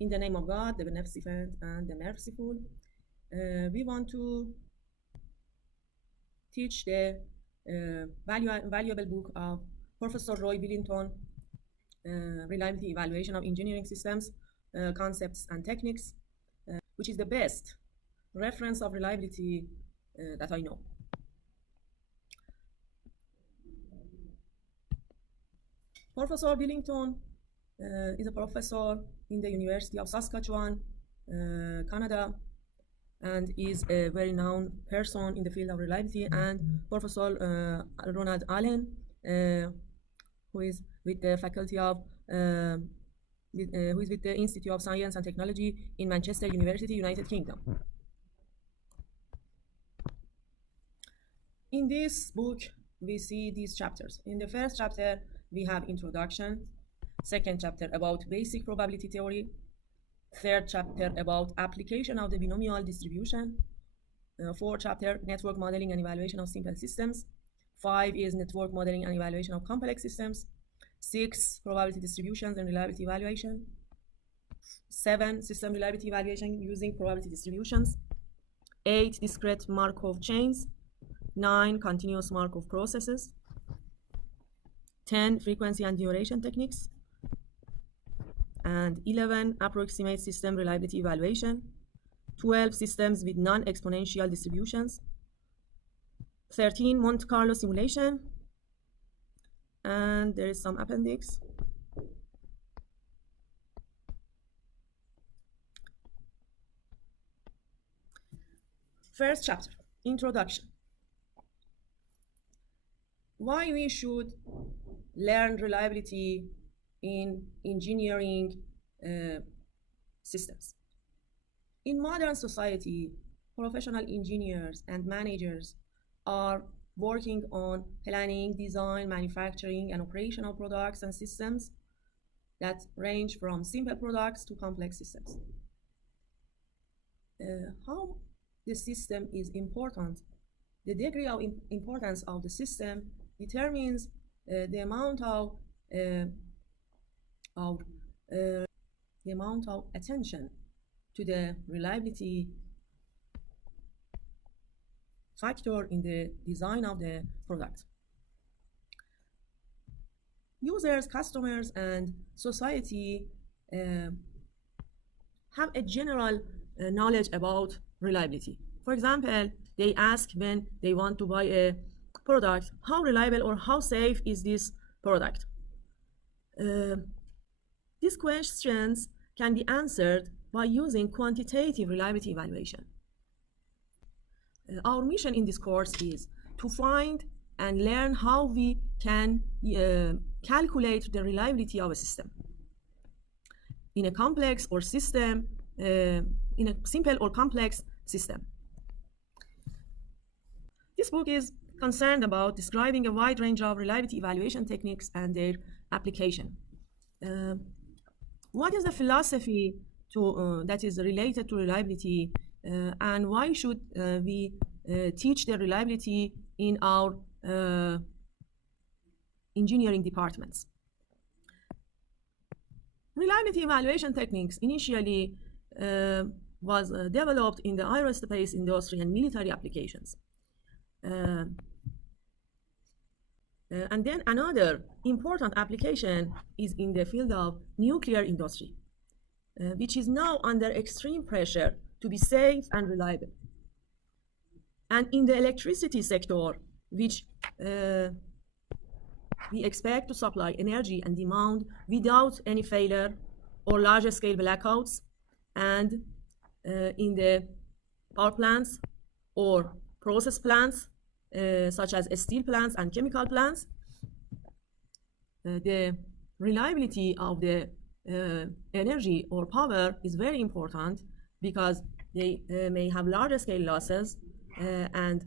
In the name of God, the Beneficent and the Merciful, we want to teach the valuable book of Professor Roy Billinton, Reliability Evaluation of Engineering Systems, Concepts and Techniques, which is the best reference of reliability that I know. Professor Billinton is a professor in the University of Saskatchewan, Canada, and is a very known person in the field of reliability. And Professor Ronald Allen, who is with the faculty of who is with the Institute of Science and Technology in Manchester University, United Kingdom. In this book, we see these chapters. In the first chapter, we have introduction. Second chapter about basic probability theory. Third chapter about application of the binomial distribution. Fourth chapter, network modeling and evaluation of simple systems. 5 is network modeling and evaluation of complex systems. 6, probability distributions and reliability evaluation. 7, system reliability evaluation using probability distributions. 8, discrete Markov chains. 9, continuous Markov processes. 10, frequency and duration techniques. And 11, approximate system reliability evaluation. 12, systems with non-exponential distributions. 13, Monte Carlo simulation. And there is some appendix. First chapter, introduction. Why we should learn reliability in engineering systems. In modern society, professional engineers and managers are working on planning, design, manufacturing, and operation of products and systems that range from simple products to complex systems. How the system is important, the degree of importance of the system determines the amount of attention to the reliability factor in the design of the product. Users, customers, and society have a general knowledge about reliability. For example, they ask when they want to buy a product, how reliable or how safe is this product? These questions can be answered by using quantitative reliability evaluation. Our mission in this course is to find and learn how we can calculate the reliability of a system in a complex or system, in a simple or complex system. This book is concerned about describing a wide range of reliability evaluation techniques and their application. What is the philosophy that is related to reliability, and why should we teach the reliability in our engineering departments? Reliability evaluation techniques initially was developed in the aerospace industry and military applications. And then another important application is in the field of nuclear industry, which is now under extreme pressure to be safe and reliable. And in the electricity sector, which we expect to supply energy and demand without any failure or larger scale blackouts, and in the power plants or process plants, such as steel plants and chemical plants, the reliability of the energy or power is very important because they may have larger scale losses and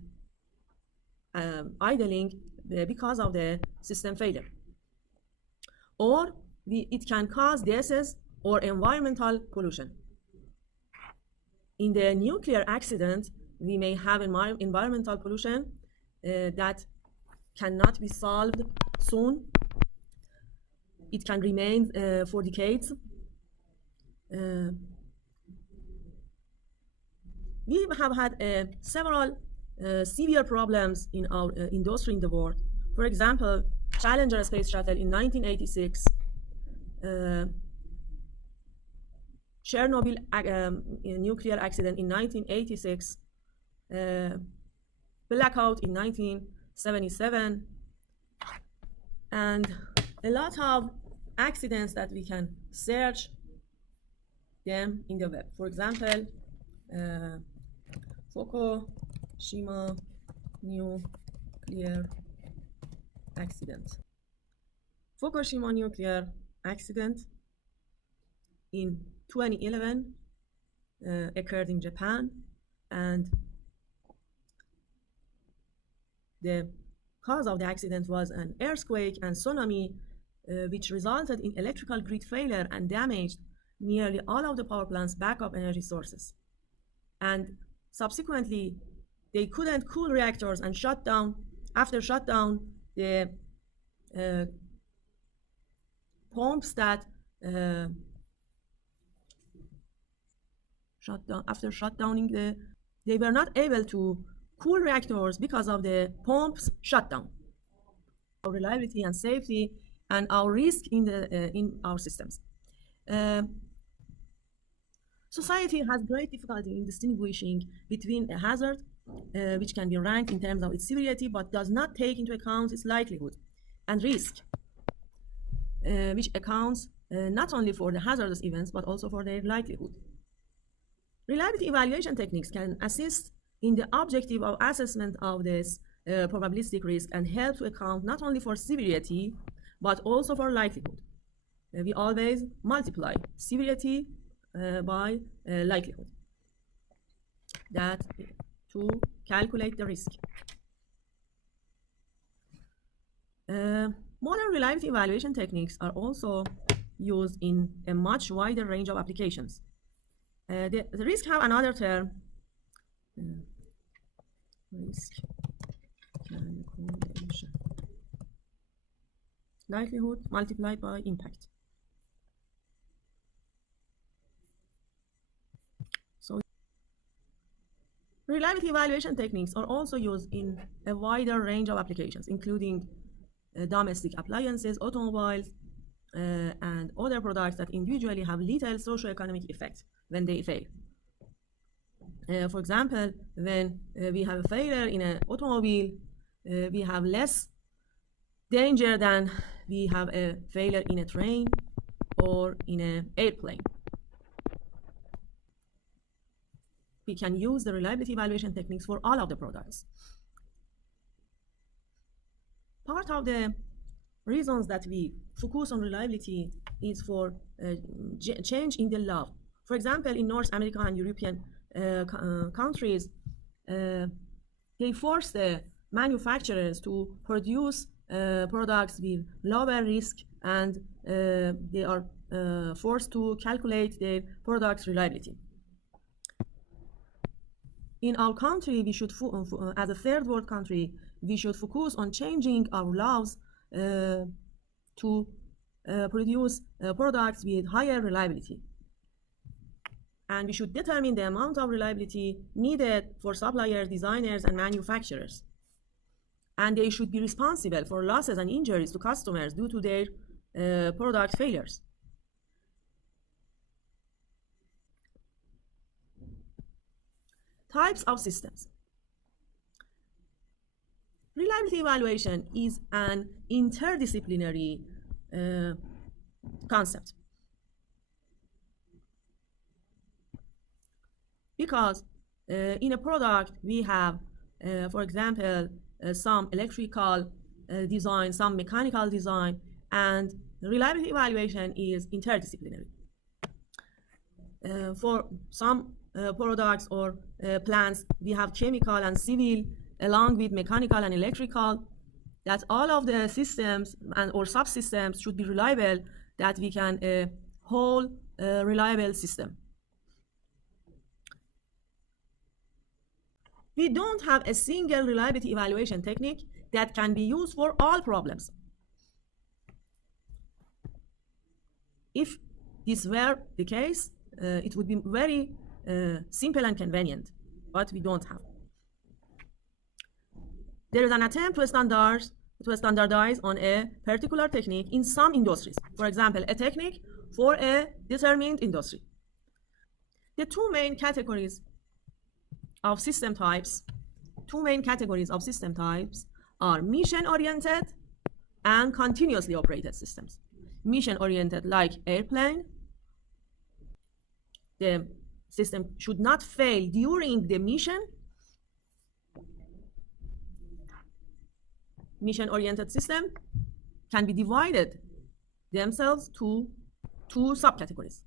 idling because of the system failure. Or it can cause deaths or environmental pollution. In the nuclear accident, we may have environmental pollution that cannot be solved soon. It can remain for decades. We have had several severe problems in our industry in the world. For example, Challenger space shuttle in 1986, Chernobyl nuclear accident in 1986, blackout in 1977, and a lot of accidents that we can search them in the web. For example, Fukushima nuclear accident. Fukushima nuclear accident in 2011 occurred in Japan, and the cause of the accident was an earthquake and tsunami, which resulted in electrical grid failure and damaged nearly all of the power plant's backup energy sources. And subsequently, they couldn't cool reactors and shut down. After shutdown, the pumps that after shutdowning, they were not able to cool reactors because of the pumps shutdown. Our reliability and safety and our risk in our systems. Society has great difficulty in distinguishing between a hazard, which can be ranked in terms of its severity, but does not take into account its likelihood, and risk, which accounts not only for the hazardous events, but also for their likelihood. Reliability evaluation techniques can assist in the objective of assessment of this probabilistic risk and help to account not only for severity, but also for likelihood. We always multiply severity by likelihood to calculate the risk. Modern reliability evaluation techniques are also used in a much wider range of applications. The risk have another term, risk calculation. Likelihood multiplied by impact. So, reliability evaluation techniques are also used in a wider range of applications, including domestic appliances, automobiles, and other products that individually have little socioeconomic effect when they fail. For example, when we have a failure in an automobile, we have less danger than we have a failure in a train or in an airplane. We can use the reliability evaluation techniques for all of the products. Part of the reasons that we focus on reliability is for change in the law. For example, in North America and European countries, they force the manufacturers to produce products with lower risk, and they are forced to calculate their product's reliability. In our country, we should, as a third world country, we should focus on changing our laws to produce products with higher reliability. And we should determine the amount of reliability needed for suppliers, designers, and manufacturers. And they should be responsible for losses and injuries to customers due to their product failures. Types of systems. Reliability evaluation is an interdisciplinary concept, because in a product we have, for example, some electrical design, some mechanical design, and reliability evaluation is interdisciplinary. For some products or plants, we have chemical and civil, along with mechanical and electrical, that all of the systems or subsystems should be reliable, that we can whole reliable system. We don't have a single reliability evaluation technique that can be used for all problems. If this were the case, it would be very simple and convenient, but we don't have. There is an attempt to standardize on a particular technique in some industries. For example, a technique for a determined industry. The two main categories of system types are mission-oriented and continuously operated systems. Mission-oriented, like airplane. The system should not fail during the mission. Mission-oriented system can be divided themselves to two subcategories.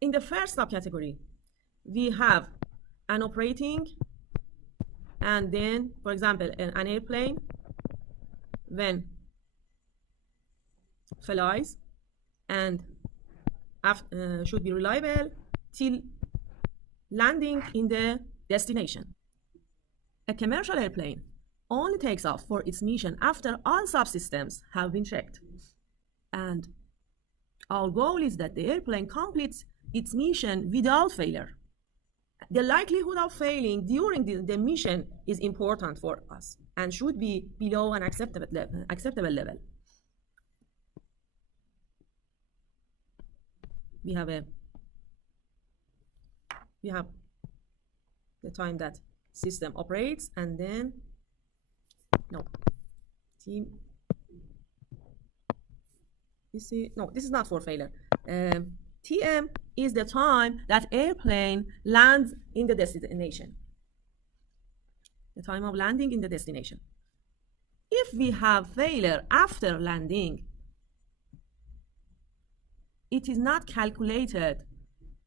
In the first subcategory, we have an operating, and then, for example, an airplane, when flies and should be reliable till landing in the destination. A commercial airplane only takes off for its mission after all subsystems have been checked. And our goal is that the airplane completes its mission without failure. The likelihood of failing during the mission is important for us and should be below an acceptable level. We have the time that system operates, and then this is not for failure. TM is the time that airplane lands in the destination. The time of landing in the destination. If we have failure after landing, it is not calculated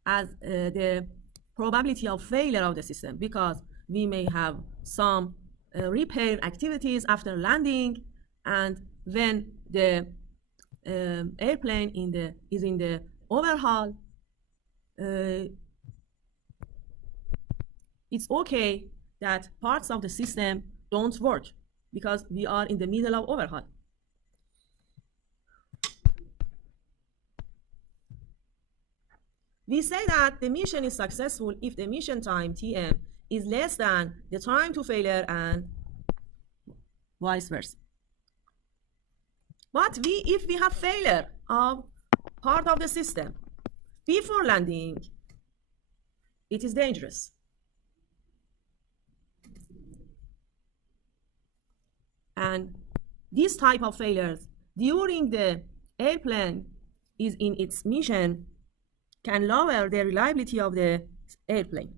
as the probability of failure of the system, because we may have some repair activities after landing, and when the airplane is in the overhaul, it's okay that parts of the system don't work because we are in the middle of overhaul. We say that the mission is successful if the mission time, TM, is less than the time to failure, and vice versa. But if we have failure of part of the system before landing, it is dangerous. And this type of failures during the airplane is in its mission can lower the reliability of the airplane.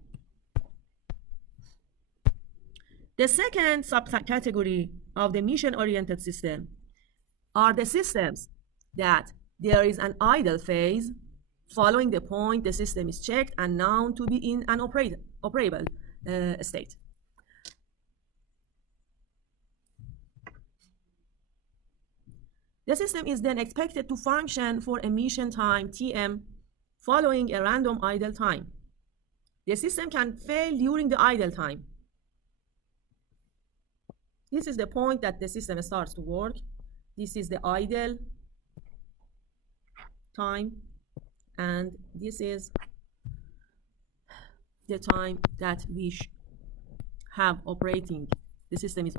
The second subcategory of the mission-oriented system are the systems that there is an idle phase following the point the system is checked and known to be in an operable state. The system is then expected to function for a mission time, TM, following a random idle time. The system can fail during the idle time. This is the point that the system starts to work. This is the idle time, and this is the time that we have operating. The system is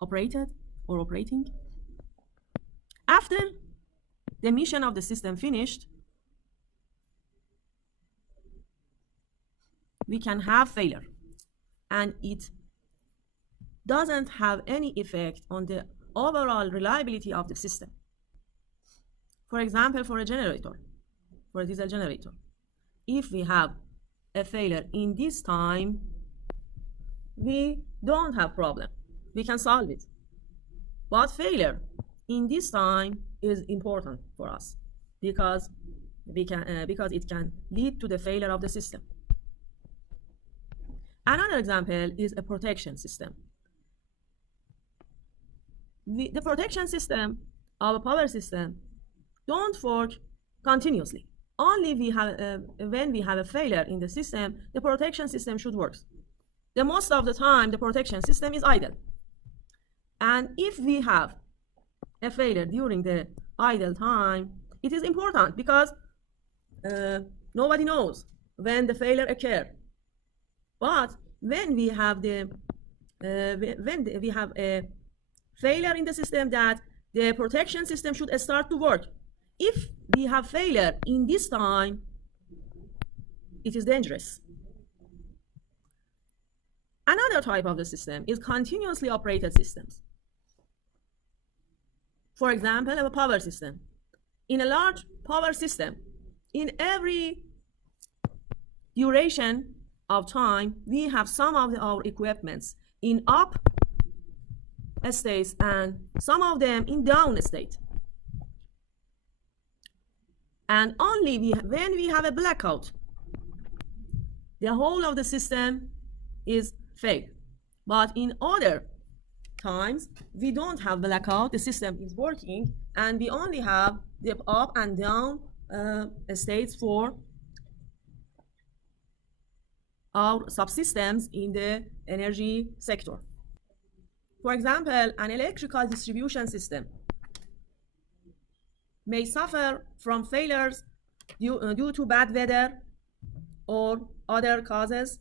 operated or operating. After the mission of the system finished, we can have failure, and it doesn't have any effect on the overall reliability of the system. For example, for a generator, for a diesel generator, if we have a failure in this time, we don't have problem. We can solve it. But failure in this time is important for us because it can lead to the failure of the system. Another example is a protection system. The protection system of a power system don't work continuously. Only when we have a failure in the system, the protection system should work. The most of the time, the protection system is idle. And if we have a failure during the idle time, it is important because nobody knows when the failure occurred. But when we have we have a failure in the system, that the protection system should start to work. If we have failure in this time, it is dangerous. Another type of the system is continuously operated systems. For example, a power system. In a large power system, in every duration of time, we have some of our equipments in up states and some of them in down state. And only when we have a blackout, the whole of the system is failed. But in other times, we don't have blackout, the system is working, and we only have the up and down states for our subsystems in the energy sector. For example, an electrical distribution system may suffer from failures due to bad weather or other causes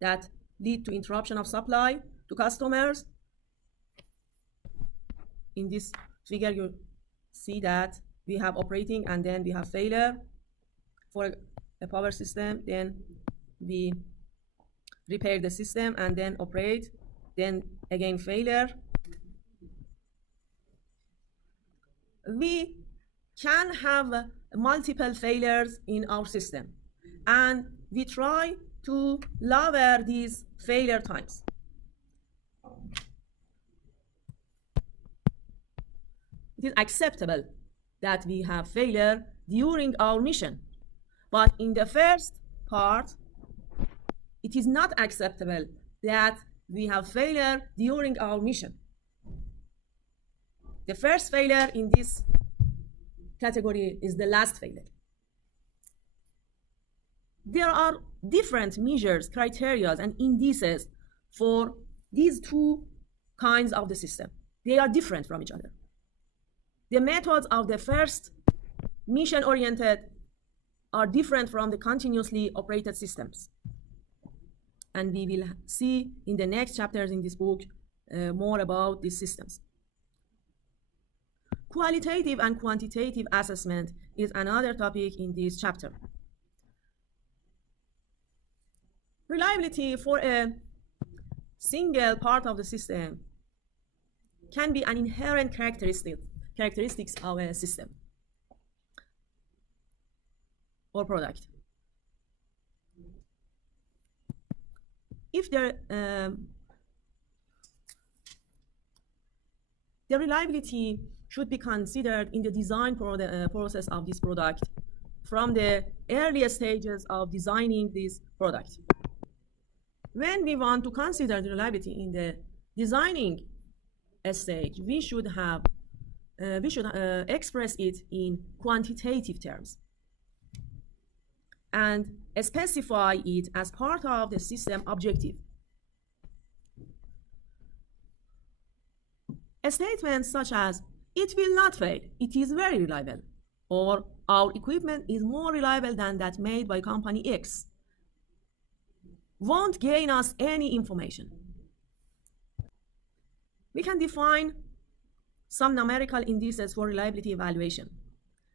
that lead to interruption of supply to customers. In this figure, you see that we have operating and then we have failure for a power system. Then we repair the system and then operate, then again failure. We can have multiple failures in our system, and we try to lower these failure times. It is acceptable that we have failure during our mission, but in the first part, it is not acceptable that we have failure during our mission. The first failure in this category is the last failure. There are different measures, criteria, and indices for these two kinds of the system. They are different from each other. The methods of the first mission-oriented are different from the continuously operated systems. And we will see in the next chapters in this book more about these systems. Qualitative and quantitative assessment is another topic in this chapter. Reliability for a single part of the system can be an inherent characteristics of a system or product. If the reliability should be considered in the design process of this product from the earliest stages of designing this product. When we want to consider the reliability in the designing stage, we should express it in quantitative terms and specify it as part of the system objective. Statements such as, "It will not fail, it is very reliable," or "Our equipment is more reliable than that made by company X," won't gain us any information. We can define some numerical indices for reliability evaluation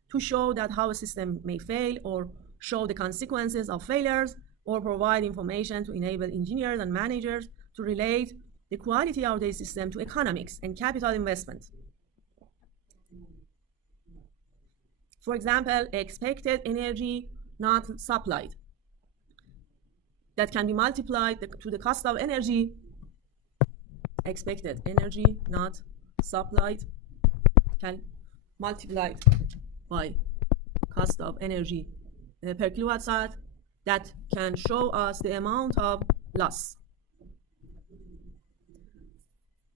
to show that how a system may fail, or show the consequences of failures, or provide information to enable engineers and managers to relate the quality of the system to economics and capital investment. For example, expected energy not supplied. That can be multiplied to the cost of energy. Expected energy not supplied can multiply by cost of energy per kilowatt hour. That can show us the amount of loss.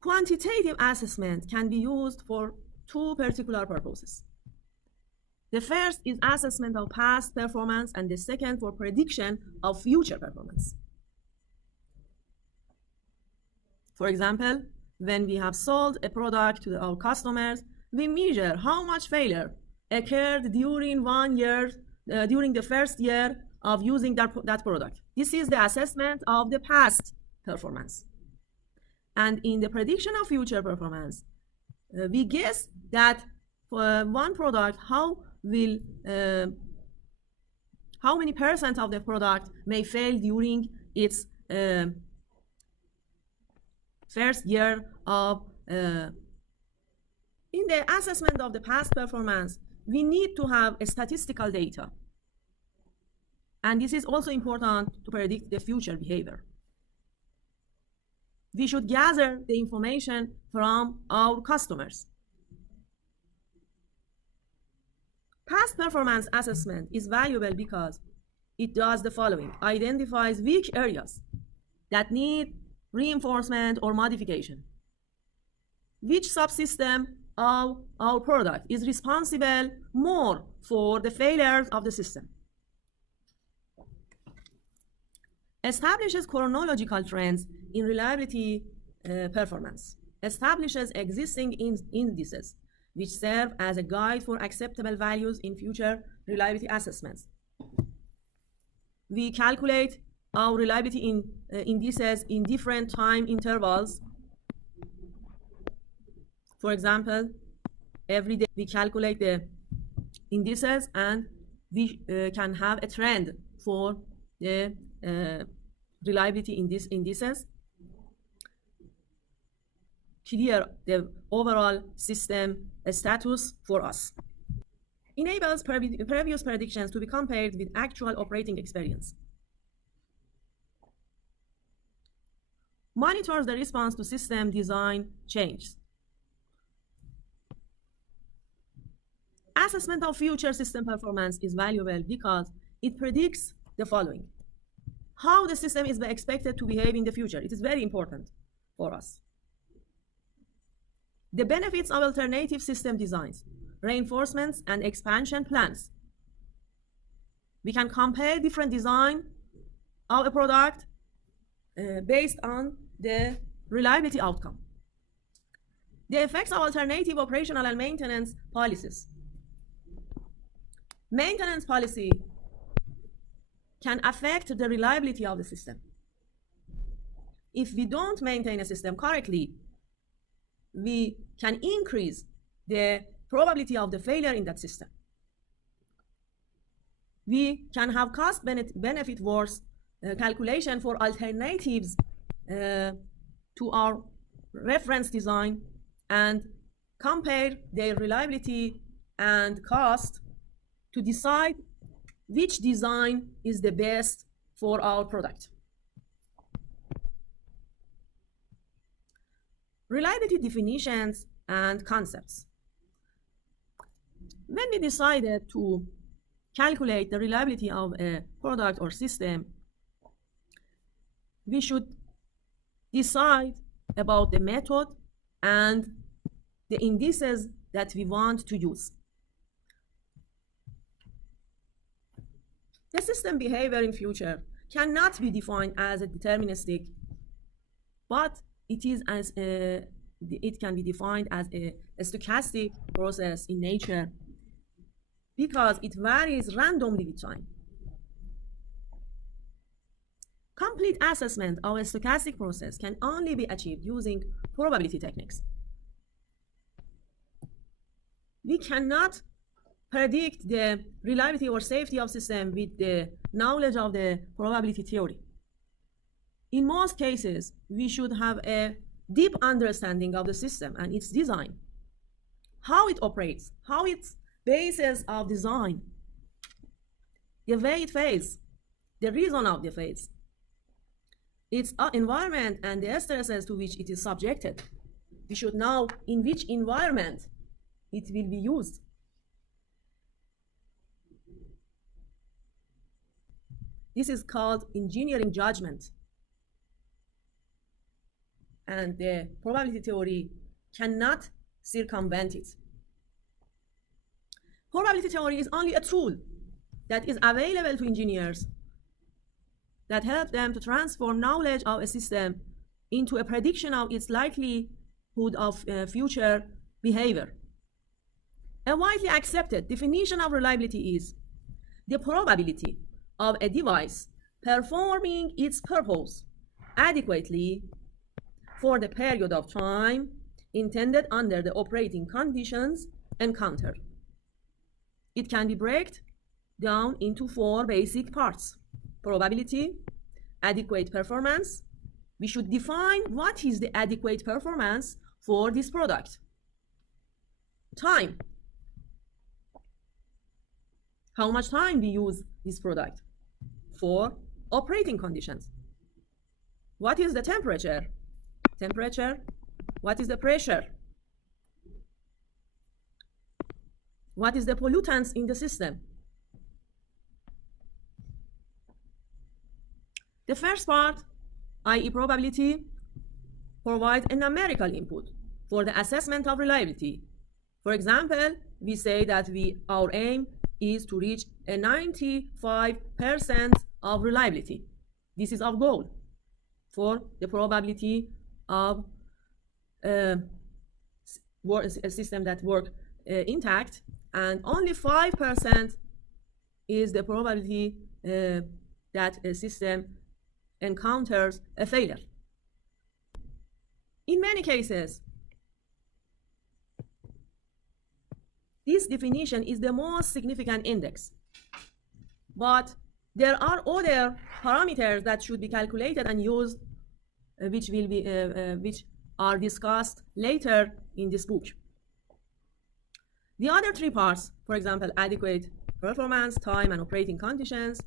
Quantitative assessment can be used for two particular purposes. The first is assessment of past performance, and the second for prediction of future performance. For example, when we have sold a product to our customers, we measure how much failure occurred during 1 year, during the first year of using that product. This is the assessment of the past performance. And in the prediction of future performance, we guess that for one product, how many percent of the product may fail during its first year of in the assessment of the past performance, we need to have a statistical data. And this is also important to predict the future behavior. We should gather the information from our customers. Past performance assessment is valuable because it does the following: identifies weak areas that need reinforcement or modification. Which subsystem of our product is responsible more for the failures of the system? Establishes chronological trends in reliability performance. Establishes existing indices which serve as a guide for acceptable values in future reliability assessments. We calculate our reliability indices in different time intervals. For example, every day we calculate the indices and we can have a trend for the reliability in these indices. Clear the overall system status for us. Enables previous predictions to be compared with actual operating experience. Monitors the response to system design changes. Assessment of future system performance is valuable because it predicts the following: how the system is expected to behave in the future. It is very important for us. The benefits of alternative system designs, reinforcements, and expansion plans. We can compare different design of a product based on the reliability outcome. The effects of alternative operational and maintenance policies. Maintenance policy can affect the reliability of the system. If we don't maintain a system correctly, we can increase the probability of the failure in that system. We can have cost benefit worth calculation for alternatives to our reference design and compare their reliability and cost to decide which design is the best for our product. Reliability definitions and concepts. When we decided to calculate the reliability of a product or system, we should decide about the method and the indices that we want to use. The system behavior in future cannot be defined as a deterministic, but it can be defined as a stochastic process in nature because it varies randomly with time. Complete assessment of a stochastic process can only be achieved using probability techniques. We cannot predict the reliability or safety of system with the knowledge of the probability theory. In most cases, we should have a deep understanding of the system and its design, how it operates, how its basis of design, the way it fails, the reason of the fails, its environment and the stresses to which it is subjected. We should know in which environment it will be used. This is called engineering judgment. And the probability theory cannot circumvent it. Probability theory is only a tool that is available to engineers that help them to transform knowledge of a system into a prediction of its likely of future behavior. A widely accepted definition of reliability is the probability of a device performing its purpose adequately for the period of time intended under the operating conditions encountered. It can be broken down into 4 basic parts: probability, adequate performance. We should define what is the adequate performance for this product. Time. How much time we use this product for operating conditions. What is the temperature? Temperature. What is the pressure? What is the pollutants in the system? The first part, i.e. probability, provides a numerical input for the assessment of reliability. For example, we say that our aim is to reach a 95% of reliability. This is our goal for the probability of a system that works intact, and only 5% is the probability that a system encounters a failure. In many cases, this definition is the most significant index, but there are other parameters that should be calculated and used, which are discussed later in this book. The other 3 parts, for example, adequate performance, time, and operating conditions,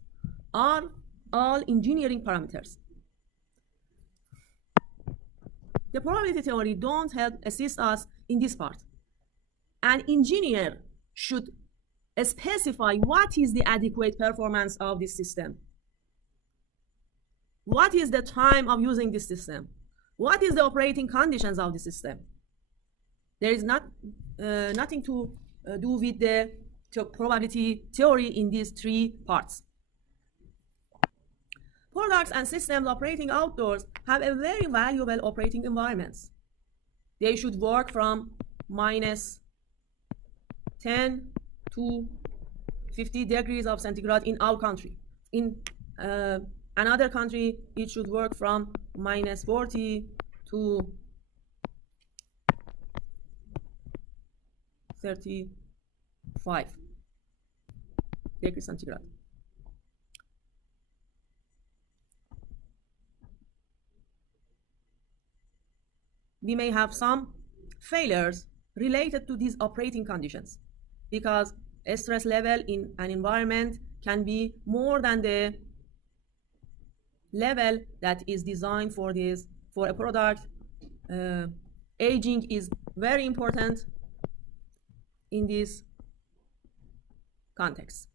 are all engineering parameters. The probability theory don't help assist us in this part. An engineer should specify what is the adequate performance of this system. What is the time of using this system? What is the operating conditions of the system? There is nothing to do with the probability theory in these 3 parts. Products and systems operating outdoors have a very valuable operating environments. They should work from -10 to 50 degrees of centigrade in our country. In another country, it should work from -40 to 35 degrees centigrade. We may have some failures related to these operating conditions because a stress level in an environment can be more than the level that is designed for a product. Aging is very important in this context.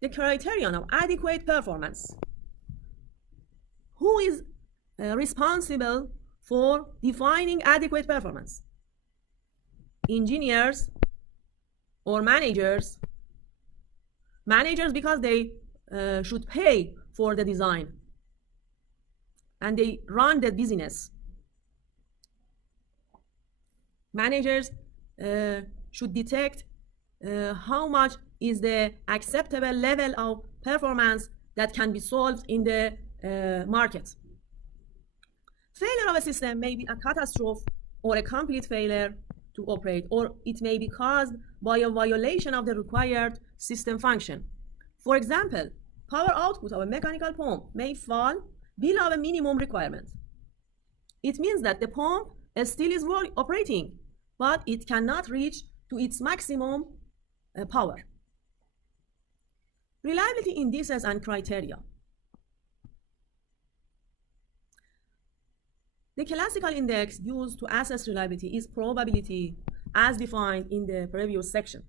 The criterion of adequate performance. Who is responsible for defining adequate performance? Engineers or managers? Managers, because they should pay for the design and they run the business. Managers should detect how much is the acceptable level of performance that can be solved in the market. Failure of a system may be a catastrophe or a complete failure to operate, or it may be caused by a violation of the required system function. For example, power output of a mechanical pump may fall below a minimum requirement. It means that the pump still is operating, but it cannot reach to its maximum power. Reliability indices and criteria. The classical index used to assess reliability is probability as defined in the previous section.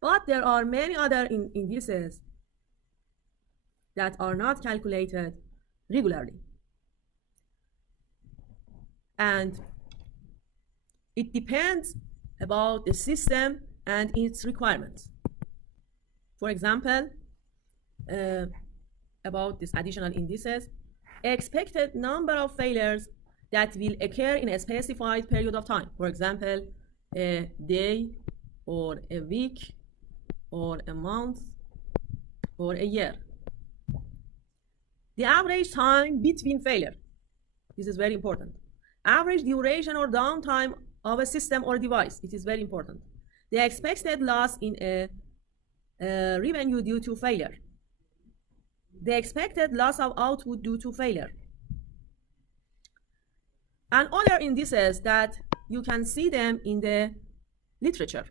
But there are many other indices that are not calculated regularly. And it depends about the system and its requirements. For example, about these additional indices, expected number of failures that will occur in a specified period of time. For example, a day or a week or a month or a year. The average time between failure. This is very important. Average duration or downtime of a system or device. It is very important. The expected loss in a revenue due to failure. The expected loss of output due to failure. And other indices that you can see them in the literature.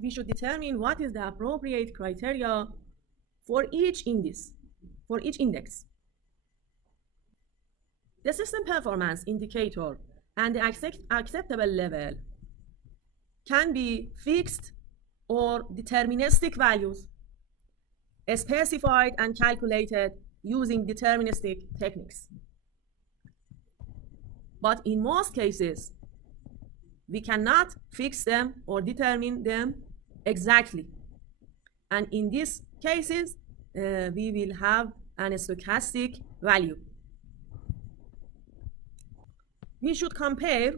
We should determine what is the appropriate criteria for each index. The system performance indicator and the acceptable level can be fixed or deterministic values, specified and calculated using deterministic techniques. But in most cases, we cannot fix them or determine them exactly. And in these cases, we will have an stochastic value. We should compare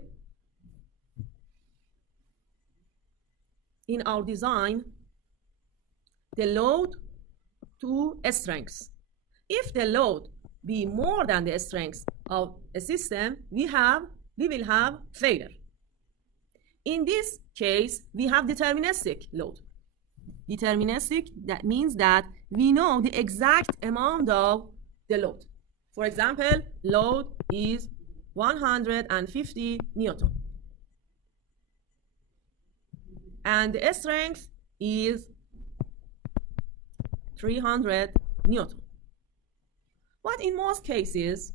in our design the load to strengths. If the load be more than the strength of a system, we will have failure. In this case, we have deterministic load. Deterministic, that means that we know the exact amount of the load. For example, load is 150 Newton. And the strength is 300 Newton. But in most cases,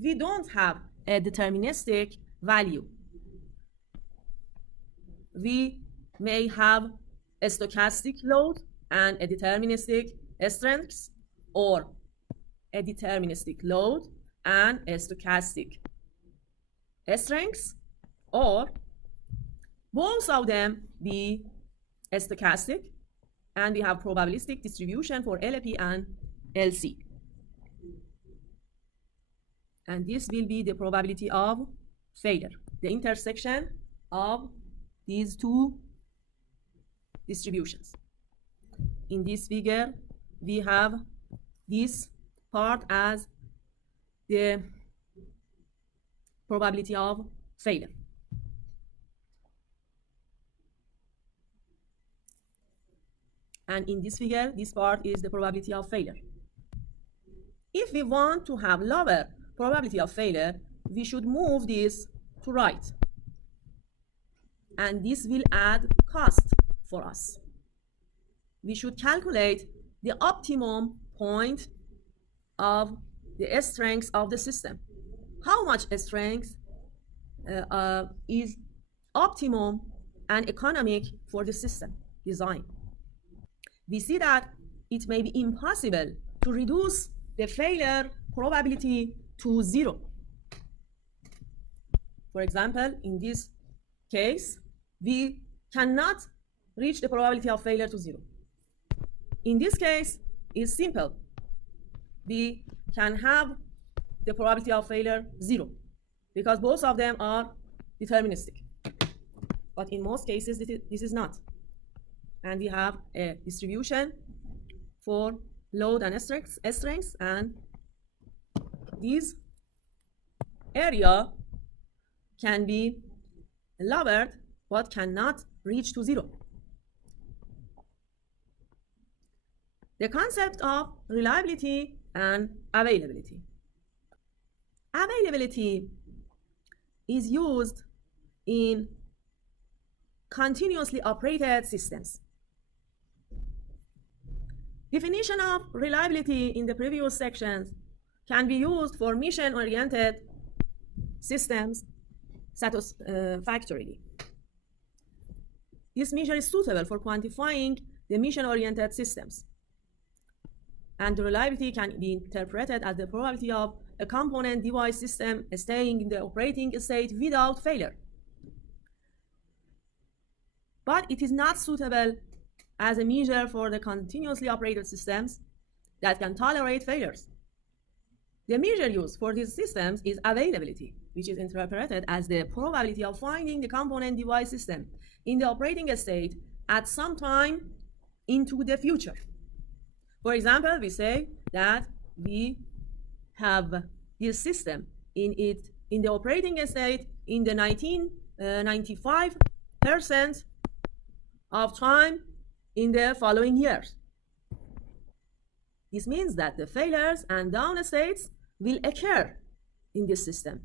we don't have a deterministic value. We may have a stochastic load and a deterministic strength, or a deterministic load and a stochastic strength, or both of them be stochastic, and we have probabilistic distribution for LP and LC. And this will be the probability of failure, the intersection of these two distributions. In this figure, we have this part as the probability of failure. And in this figure, this part is the probability of failure. If we want to have lower probability of failure, we should move this to right. And this will add cost for us. We should calculate the optimum point of the strength of the system. How much strength is optimum and economic for the system design? We see that it may be impossible to reduce the failure probability to 0. For example, in this case, we cannot reach the probability of failure to 0. In this case, it's simple. We can have the probability of failure 0 because both of them are deterministic. But in most cases, this is not. And we have a distribution for load and strength, and this area can be lowered but cannot reach to 0. The concept of reliability and availability. Availability is used in continuously operated systems. Definition of reliability in the previous sections can be used for mission-oriented systems satisfactorily. This measure is suitable for quantifying the mission-oriented systems. And the reliability can be interpreted as the probability of a component device system staying in the operating state without failure. but it is not suitable as a measure for the continuously operated systems that can tolerate failures. The measure used for these systems is availability, which is interpreted as the probability of finding the component device system in the operating state at some time into the future. For example, we say that we have this system in the operating state in the 95% of time in the following years. This means that the failures and down states will occur in this system.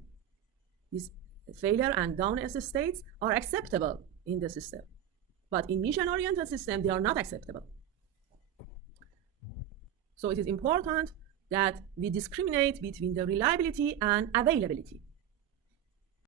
These failure and down states are acceptable in the system, but in mission-oriented system, they are not acceptable. So it is important that we discriminate between the reliability and availability.